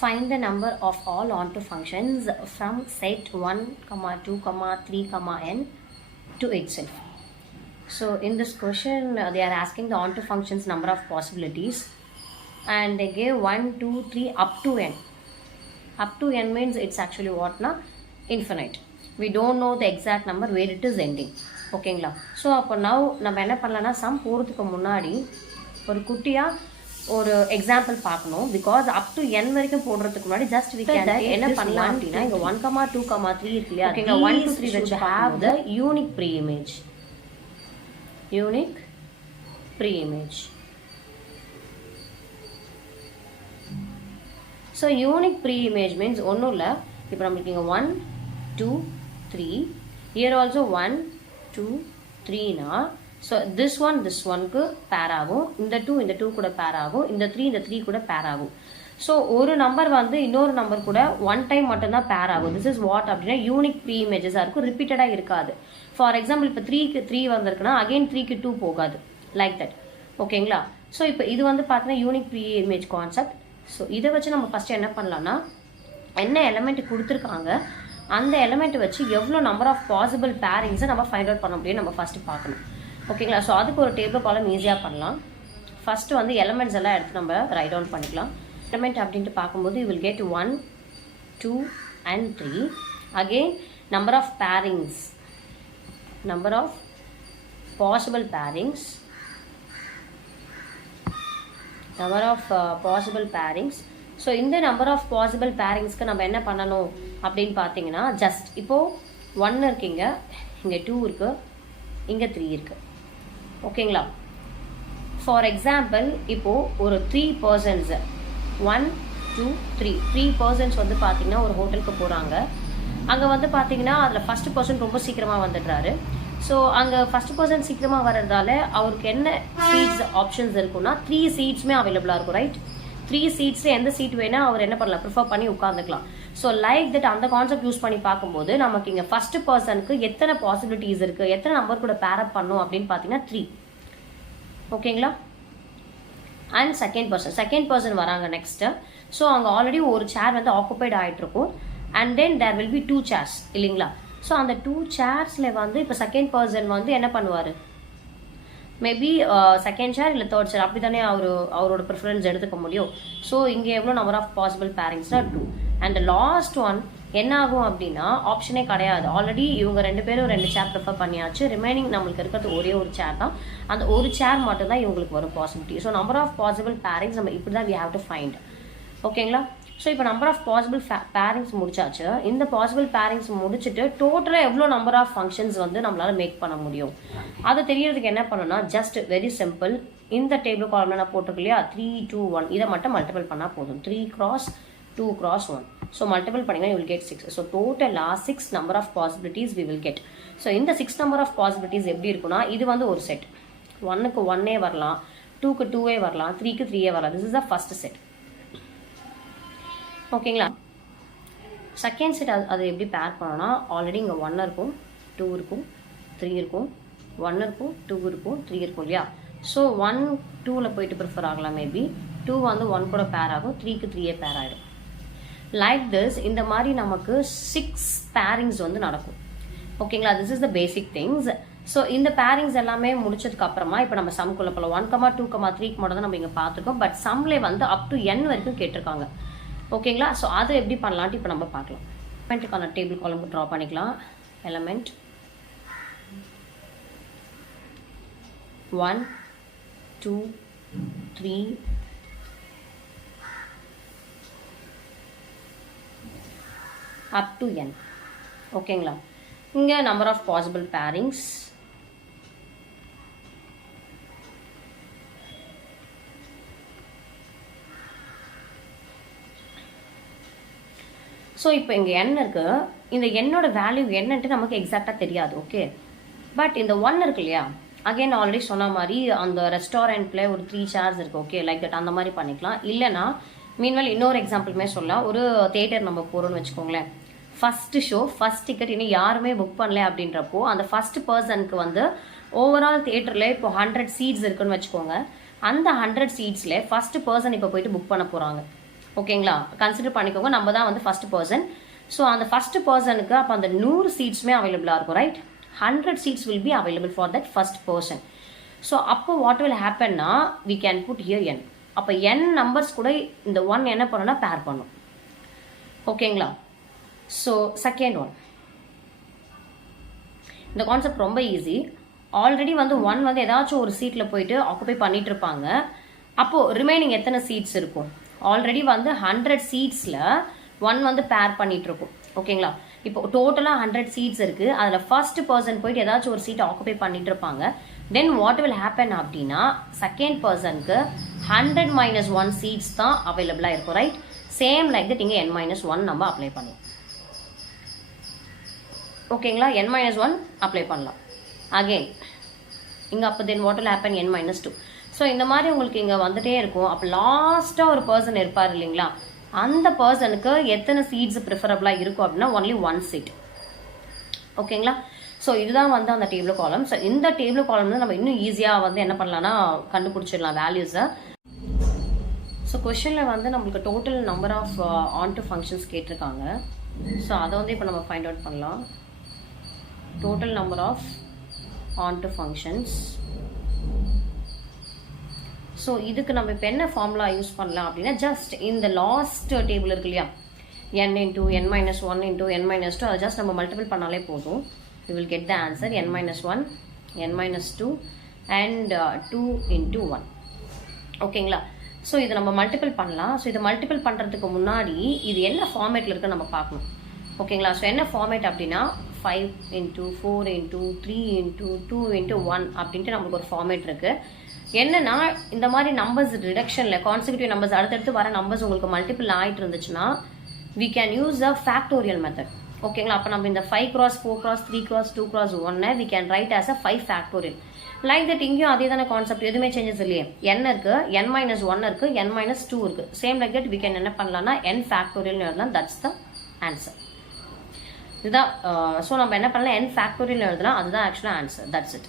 Find the number of all onto functions from set 1, 2, 3, n to itself. So in this question, they are asking the onto functions number of possibilities, and they gave 1, 2, 3 up to n. Up to n means it's actually what na infinite. We don't know the exact number where it is ending. ஓகேங்களா? So அப்போ now நம்ம என்ன பண்ணலாம்னா some போகிறதுக்கு முன்னாடி ஒரு குட்டியாக ஒரு எக்ஸாம்பிள் பார்க்கணும். பிகாஸ் அப் டு n வரைக்கும் போடுறதுக்கு முன்னாடி ஜஸ்ட் வி கேன் என்ன பண்ணலாம் அப்படின்னா இங்கே 1, 2, 3 இருக்கு இல்லையா? ஓகேங்களா? 1, 2, 3 வச்சு have the unique pre image. Unique pre image. So unique pre image means ஒன்றும் இல்லை. இப்போ நம்மளுக்கு இங்கே 1, 2, 3 ஹியர் ஆல்சோ 1, 2, 3னா ஸோ திஸ் ஒன்க்கு பேர் ஆகும், இந்த 2 கூட பேர் ஆகும், இந்த 3 கூட பேர் ஆகும். ஸோ ஒரு நம்பர் வந்து இன்னொரு நம்பர் கூட ஒன் டைம் மட்டும்தான் பேர் ஆகும். திஸ் இஸ் வாட் அப்படின்னா யூனிக் ப்ரீ இமேஜஸாக இருக்கும், ரிப்பீட்டடாக இருக்காது. ஃபார் எக்ஸாம்பிள் இப்போ 3க்கு 3 வந்திருக்குன்னா அகெயின் 3க்கு 2 போகாது, லைக் தட். ஓகேங்களா? ஸோ இப்போ இது வந்து பார்த்தீங்கன்னா unique pre image concept. So இதை வச்சு நம்ம ஃபஸ்ட்டு என்ன பண்ணலாம்னா என்ன எலமெண்ட் கொடுத்துருக்காங்க அந்த எலமெண்ட் வச்சு எவ்வளோ நம்பர் ஆஃப் பாசிபிள் பேரிங்ஸை நம்ம ஃபைண்ட் அவுட் பண்ண முடியும் நம்ம ஃபஸ்ட்டு பார்க்கணும். ஓகேங்களா? ஸோ அதுக்கு ஒரு டேபிள் காலம் ஈஸியாக பண்ணலாம். ஃபஸ்ட்டு வந்து எலமெண்ட்ஸ் எல்லாம் எடுத்து நம்ம ரைட் டவுன் பண்ணிக்கலாம். எலமெண்ட் அப்படின்ட்டு பார்க்கும்போது you will get 1, 2 and 3. Again number of pairings, number of possible pairings, number of possible pairings. So இந்த நம்பர் ஆஃப் பாசிபிள் பேரிங்ஸ்க்கு நம்ம என்ன பண்ணணும் அப்படின்னு பார்த்தீங்கன்னா ஜஸ்ட் இப்போது 1 இருக்குங்க, இங்கே 2 இருக்குது, இங்கே 3 இருக்குது. ஓகேங்களா? ஃபார் எக்ஸாம்பிள் இப்போது ஒரு 3 persons 1, 2, 3 persons வந்து பார்த்தீங்கன்னா ஒரு ஹோட்டலுக்கு போகிறாங்க. அங்கே வந்து பார்த்தீங்கன்னா அதில் ஃபஸ்ட் பர்சன் ரொம்ப சீக்கிரமாக வந்துடுறாரு. ஸோ அங்கே ஃபஸ்ட் பர்சன் சீக்கிரமாக வர்றதால அவருக்கு என்ன சீட்ஸ் ஆப்ஷன்ஸ் இருக்குன்னா 3 சீட்ஸுமே அவைலபிளாக இருக்கும், ரைட்? 3 சீட்ஸில் எந்த சீட் வேணால் அவர் என்ன பண்ணலாம், ப்ரிஃபர் பண்ணி உட்காந்துக்கலாம். ஸோ லைக் தட் அந்த கான்செப்ட் யூஸ் பண்ணி பார்க்கும்போது நமக்கு இங்கே ஃபஸ்ட்டு பர்சனுக்கு எத்தனை பாசிபிலிட்டிஸ் இருக்குது, எத்தனை நம்பர் கூட பேரப் பண்ணும் அப்படின்னு பார்த்தீங்கன்னா 3. ஓகேங்களா? அண்ட் செகண்ட் பர்சன் வராங்க நெக்ஸ்ட்டு. ஸோ அங்கே ஆல்ரெடி ஒரு சேர் வந்து ஆக்குபைட் ஆகிட்ருக்கும். And then there will be 2 chairs இல்லைங்களா? ஸோ அந்த 2 chairsல வந்து இப்போ செகண்ட் பர்சன் வந்து என்ன பண்ணுவார், மேபி செகண்ட் சேர் இல்லை தேர்ட் சேர் அப்படி தானே அவரோட ப்ரிஃபரன்ஸ் எடுத்துக்க முடியும். ஸோ இங்கே எவ்வளோ நம்பர் ஆஃப் பாசிபிள் பேரிங்ஸ்னா 2. அண்ட் லாஸ்ட் ஒன் என்ன ஆகும் அப்படின்னா ஆப்ஷனே கிடையாது. ஆல்ரெடி இவங்க 2 பேரும் 2 சேர் ப்ரிஃபர் பண்ணியாச்சு. ரிமைனிங் நம்மளுக்கு இருக்கிறது ஒரே ஒரு சேர் தான். அந்த ஒரு சேர் மட்டும் தான் இவங்களுக்கு வரும் பாசிபிலிட்டி. So number of possible pairings நம்ம இப்படி தான் வி ஹேவ் டு ஃபைண்ட். ஓகேங்களா? ஸோ இப்போ நம்பர் ஆஃப் பாசிபிள் பேரிங்ஸ் முடிச்சாச்சு. இந்த பாசிபிள் பேரிங்ஸ் முடிச்சுட்டு டோட்டலாக எவ்வளோ நம்பர் ஆஃப் ஃபங்க்ஷன்ஸ் வந்து நம்மளால் மேக் பண்ண முடியும் அதை தெரியறதுக்கு என்ன பண்ணணும்னா ஜஸ்ட் வெரி சிம்பிள். இந்த டேபிள் காலம்ல நான் போட்டிருக்கு இல்லையா 3, 2, 1 இதை மட்டும் மல்டிபிள் பண்ணால் போதும். 3 × 2 × 1. ஸோ மல்டிபிள் பண்ணிங்கன்னா யூ வில் கெட் 6. ஸோ டோட்டலாக 6 number of possibilities we will get. So இந்த 6 நம்பர் ஆஃப் பாசிபிலிட்டிஸ் எப்படி இருக்குன்னா இது வந்து ஒரு செட். 1க்கு 1ஏ வரலாம், 2க்கு 2ஏ வரலாம், 3க்கு 3ஏ வரலாம். This is the first set. ஓகேங்களா? செகண்ட் செட் அது எப்படி பேர் பண்ணோன்னா ஆல்ரெடி இங்கே 1 இருக்கும், 2 இருக்கும், 3 இருக்கும், 1 இருக்கும், 2 இருக்கும், 3 இருக்கும் இல்லையா? ஸோ 1, 2ல் போயிட்டு ப்ரிஃபர் ஆகலாம். மேபி 2 வந்து 1 கூட பேர் ஆகும், 3க்கு 3ஏ பேர் ஆகிடும். லைக் திஸ் இந்த மாதிரி நமக்கு 6 பேரிங்ஸ் வந்து நடக்கும். ஓகேங்களா? This is the basic things. So இந்த பேரிங்ஸ் எல்லாமே முடிச்சதுக்கு அப்புறமா இப்போ நம்ம சம்குள்ள போகலாம். 1, 2, 3க்கு மட்டும் தான் நம்ம இங்கே பார்த்துருக்கோம். பட் சம்லே வந்து அப் டு n வரைக்கும் கேட்டிருக்காங்க. ஓகேங்களா? ஸோ அது எப்படி பண்ணலான்ட்டு இப்போ நம்ம பார்க்கலாம். எலமெண்ட்டுக்கான டேபிள் காலம் ட்ரா பண்ணிக்கலாம். Element 1, 2, 3 up to n. ஓகேங்களா? இங்கே number of possible pairings so இப்போ இங்கே n இருக்குது. இந்த என்னோட வேல்யூ என்னன்ட்டு நமக்கு எக்ஸாக்டாக தெரியாது. ஓகே, பட் இந்த 1 இருக்கு இல்லையா? அகெயின் ஆல்ரெடி சொன்ன மாதிரி அந்த ரெஸ்டாரண்ட்டில் ஒரு 3 chairs இருக்குது. ஓகே, லைக் தட் அந்த மாதிரி பண்ணிக்கலாம். இல்லைனா மீன்வெல் இன்னொரு எக்ஸாம்பிளுமே சொல்லலாம். ஒரு தியேட்டர் நம்ம போகிறோன்னு வச்சுக்கோங்களேன். ஃபஸ்ட்டு ஷோ ஃபஸ்ட் டிக்கெட் இன்னும் யாருமே புக் பண்ணல அப்படின்றப்போ அந்த ஃபஸ்ட் பர்சனுக்கு வந்து ஓவரால் தியேட்டரில் இப்போ 100 சீட்ஸ் இருக்குன்னு வச்சுக்கோங்க. அந்த 100 சீட்ஸில் ஃபஸ்ட்டு பர்சன் இப்போ போயிட்டு புக் பண்ண போகிறாங்க. ஓகேங்களா, கன்சிடர் பண்ணிக்கோங்க. நம்ம தான் வந்து ஃபர்ஸ்ட் பர்சன். ஸோ அந்த ஃபர்ஸ்ட் பர்சனுக்கு அப்போ அந்த 100 சீட்ஸுமே அவைலபிளாக இருக்கும், right? 100 seats will be available for that first person. So அப்போ வாட் வில் ஹேப்பன்னா we can put here n. அப்போ n நம்பர்ஸ் கூட இந்த 1 என்ன பண்ணணும்னா பேர் பண்ணும். ஓகேங்களா? ஸோ செகண்ட் ஒன், இந்த கான்செப்ட் ரொம்ப ஈஸி. ஆல்ரெடி வந்து 1 வந்து ஏதாச்சும் ஒரு சீட்டில் போயிட்டு ஆக்குபை பண்ணிட்டு இருப்பாங்க. அப்போது ரிமைனிங் எத்தனை சீட்ஸ் இருக்கும்? ஆல்ரெடி வந்து 100 சீட்ஸில் 1 வந்து பேர் பண்ணிட்டு இருக்கும். ஓகேங்களா? இப்போ டோட்டலாக 100 சீட்ஸ் இருக்குது. அதில் ஃபர்ஸ்ட் பர்சன் போயிட்டு ஏதாச்சும் ஒரு சீட்டை ஆக்குபை பண்ணிட்டு இருப்பாங்க. தென் வாட் வில் ஹேப்பன் அப்படின்னா செகண்ட் பர்சனுக்கு 100 - 1 சீட்ஸ் தான் அவைலபிளாக இருக்கும், ரைட்? சேம் லைக் தட் இங்கே n-1 நம்ம அப்ளை பண்ணலாம். ஓகேங்களா? n-1 அப்ளை பண்ணலாம். அகெயின் இங்கே அப்போ then what will happen n-2. So இந்த மாதிரி உங்களுக்கு இங்கே வந்துட்டே இருக்கும். அப்போ லாஸ்ட்டாக ஒரு பர்சன் இருப்பார் இல்லைங்களா, அந்த பர்சனுக்கு எத்தனை சீட்ஸ் ப்ரிஃபரபிளாக இருக்கும் அப்படின்னா ஒன்லி 1 seat. ஓகேங்களா? ஸோ இதுதான் வந்து அந்த டேபிள் காலம். ஸோ இந்த டேபிள் காலம் வந்து நம்ம இன்னும் ஈஸியாக வந்து என்ன பண்ணலாம்னா கண்டுபிடிச்சிடலாம் வேல்யூஸை. ஸோ கொஷனில் வந்து நம்மளுக்கு total number of onto functions கேட்டிருக்காங்க. ஸோ அதை வந்து இப்போ நம்ம ஃபைண்ட் அவுட் பண்ணலாம். Total number of onto functions. So இதுக்கு நம்ம இப்போ என்ன ஃபார்முலா யூஸ் பண்ணலாம் அப்படின்னா ஜஸ்ட் இந்த லாஸ்ட் டேபிள் இருக்கு இல்லையா, n × n-1 × n-2, அதை ஜஸ்ட் நம்ம மல்டிபிள் பண்ணாலே போதும். You will get the answer n-1, n-2 and 2 × 1. ஓகேங்களா? ஸோ இதை நம்ம மல்டிபிள் பண்ணலாம். ஸோ இதை மல்டிபிள் பண்ணுறதுக்கு முன்னாடி இது என்ன ஃபார்மேட்டில் இருக்குன்னு நம்ம பார்க்கணும். ஓகேங்களா? ஸோ என்ன ஃபார்மேட் அப்படின்னா 5 × 4 × 3 × 2 × 1 அப்படின்ட்டு நம்மளுக்கு ஒரு ஃபார்மேட் இருக்குது. என்னன்னா இந்த மாதிரி நம்பர்ஸ் ரிடக்ஷனில் கான்சிக்யூட்டிவ் நம்பர்ஸ் அடுத்தடுத்து வர நம்பர்ஸ் உங்களுக்கு மல்டிபிள் ஆகிட்டு இருந்துச்சுன்னா we can use a factorial method. ஓகேங்களா? அப்போ நம்ம இந்த 5 × 4 × 3 × 2 × 1 we can write as a 5 factorial. Like that இங்கேயும் அதே தானே கான்செப்ட், எதுவுமே சேஞ்சஸ் இல்லையே. n இருக்கு, n-1 இருக்கு, n-2 இருக்கு. Same like that we can என்ன பண்ணலாம்னா n factorial எழுதலாம். That's the answer. இதுதான். ஸோ நம்ம என்ன பண்ணலாம், n factorial எழுதலாம். அதுதான் ஆக்சுவலாக ஆன்சர். That's it.